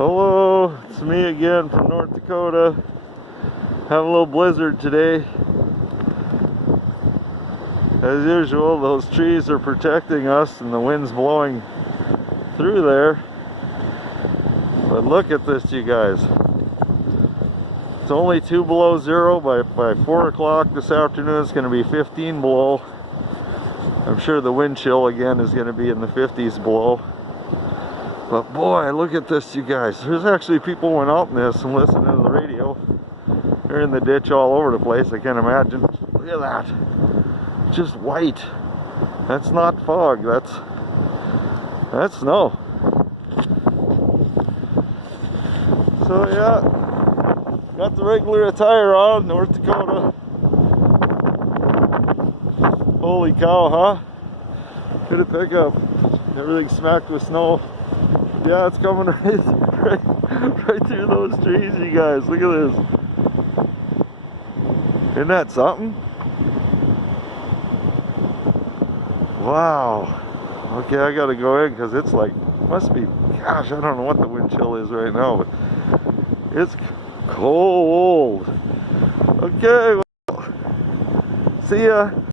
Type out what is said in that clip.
Hello, it's me again from North Dakota. Have a little blizzard today. As usual, those trees are protecting us and the wind's blowing through there. But look at this, you guys. It's only 2 below zero. By 4 o'clock this afternoon it's going to be 15 below. I'm sure the wind chill again is going to be in the 50s below. But boy, look at this, you guys. There's actually people went out in this and listened to the radio. They're in the ditch all over the place, I can't imagine. Look at that. Just white. That's not fog, that's snow. So yeah, got the regular attire on, North Dakota. Holy cow, huh? Hit a pickup. Everything's smacked with snow. Yeah, it's coming right through those trees, you guys. Look at this. Isn't that something? Wow. Okay, I gotta go in because it's like, must be, gosh, I don't know what the wind chill is right now, but it's cold. Okay, well, see ya.